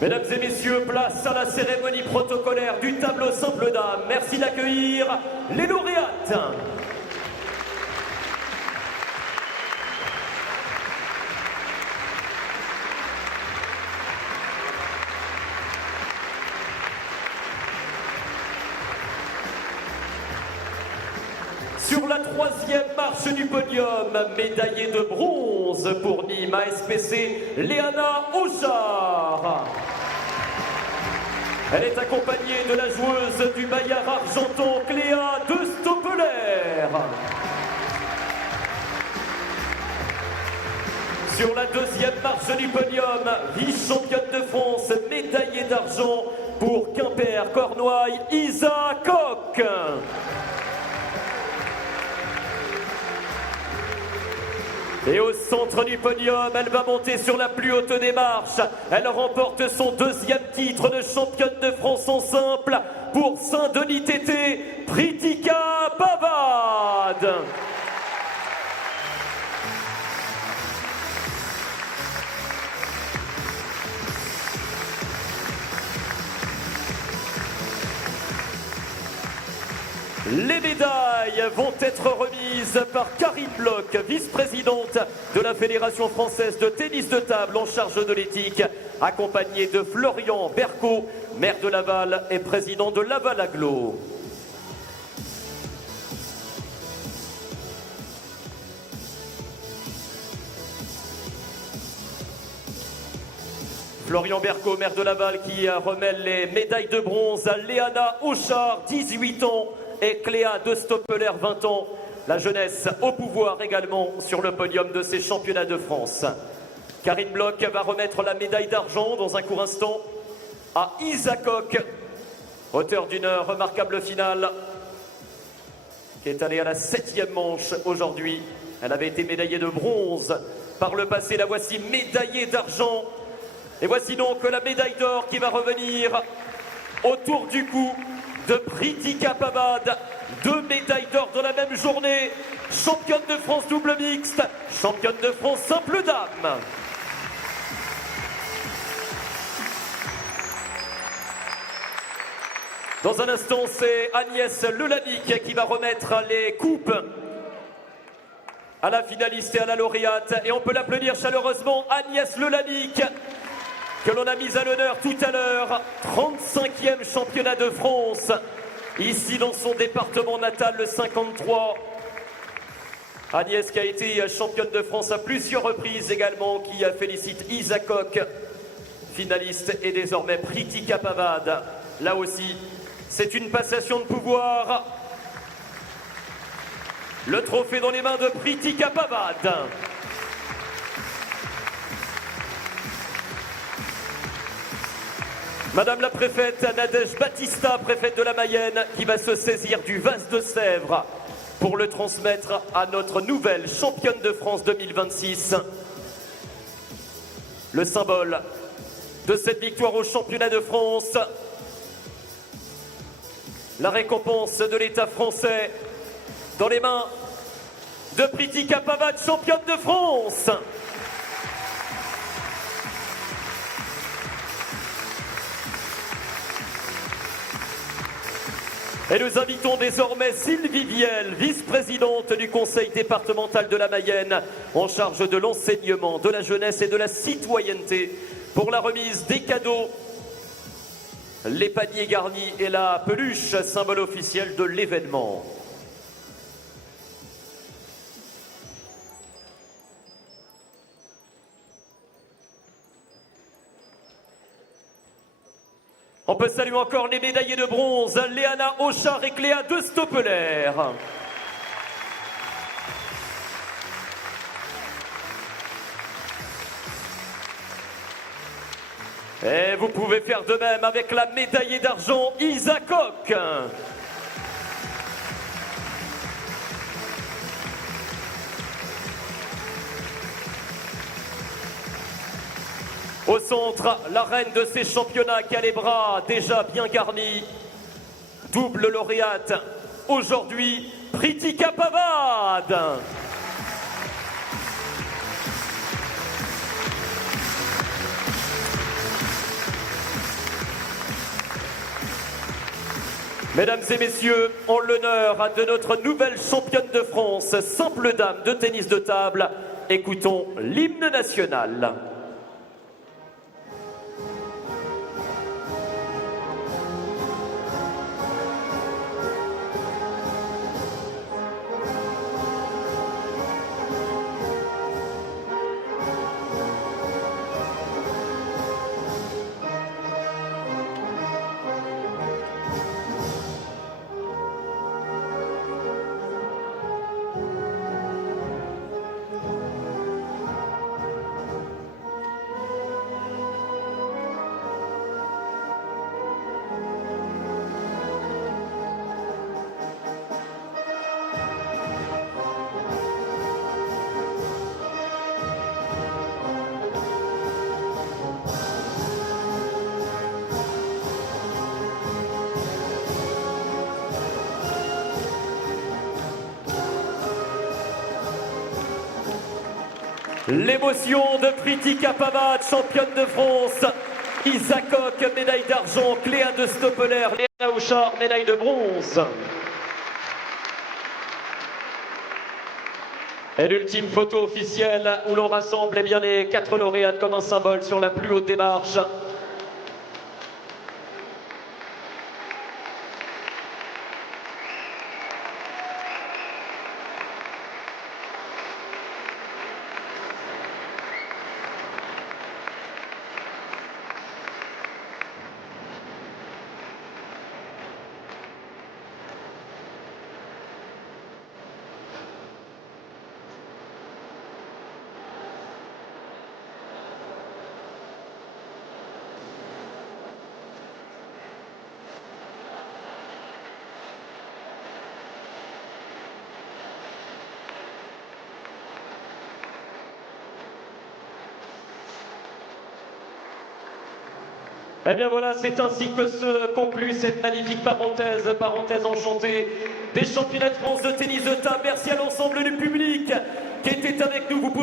Mesdames et messieurs, place à la cérémonie protocolaire du tableau simple dames. Merci d'accueillir les lauréates. Sur la troisième marche du podium, médaillée de bronze pour Nîmes ASPC, Léana Auchard. Elle est accompagnée de la joueuse du Bayard Argenton, Cléa de Stoppeler. Sur la deuxième marche du podium, vice-championne de France, médaillée d'argent pour Quimper-Cornouailles, Isa Koch. Et au centre du podium, elle va monter sur la plus haute des marches. Elle remporte son deuxième titre de championne de France en simple pour Saint-Denis TT, Pritika Pavad. Les médailles vont être remises par Karine Bloch, vice-présidente de la Fédération française de tennis de table en charge de l'éthique, accompagnée de Florian Berco, maire de Laval et président de Laval Agglo. Florian Berco, maire de Laval, qui remet les médailles de bronze à Léana Auchard, 18 ans, et Cléa de Stoppeler, 20 ans. La jeunesse au pouvoir également sur le podium de ces championnats de France. Karine Bloch va remettre la médaille d'argent dans un court instant à Isa Koch, auteur d'une remarquable finale, qui est allée à la 7e manche aujourd'hui. Elle avait été médaillée de bronze par le passé, la voici médaillée d'argent. Et voici donc la médaille d'or qui va revenir autour du cou de Pritika Pavad. 2 médailles d'or dans la même journée. Championne de France double mixte, championne de France simple dame. Dans un instant, c'est Agnès Lelanic qui va remettre les coupes à la finaliste et à la lauréate. Et on peut l'applaudir chaleureusement, Agnès Lelanic, que l'on a mise à l'honneur tout à l'heure, 35e championnat de France, ici dans son département natal, le 53. Agnès qui a été championne de France à plusieurs reprises également, qui félicite Isa Koch, finaliste, et désormais Pritika Pavad. Là aussi, c'est une passation de pouvoir. Le trophée dans les mains de Pritika Pavad. Madame la préfète Nadège Batista, préfète de la Mayenne, qui va se saisir du vase de Sèvres pour le transmettre à notre nouvelle championne de France 2026. Le symbole de cette victoire au championnat de France, la récompense de l'État français dans les mains de Pritika Pavad, championne de France. Et nous invitons désormais Sylvie Viel, vice-présidente du conseil départemental de la Mayenne, en charge de l'enseignement, de la jeunesse et de la citoyenneté, pour la remise des cadeaux, les paniers garnis et la peluche, symbole officiel de l'événement. On peut saluer encore les médaillés de bronze, Léana Auchard et Cléa de Stoppeler. Et vous pouvez faire de même avec la médaillée d'argent Isa Koch. Au centre, la reine de ces championnats qui a les bras déjà bien garnis. Double lauréate aujourd'hui, Pritika Pavad. Mesdames et messieurs, en l'honneur de notre nouvelle championne de France, simple dame de tennis de table, écoutons l'hymne national. L'émotion de Pritika Pavat, championne de France. Isa Koch, médaille d'argent. Cléa de Stoppeler, Léana Houchard, médaille de bronze. Et l'ultime photo officielle où l'on rassemble bien, les 4 lauréates comme un symbole sur la plus haute des marches. Eh bien voilà, c'est ainsi que se conclut cette magnifique parenthèse enchantée des championnats de France de tennis de table. Merci à l'ensemble du public qui était avec nous. Vous pouvez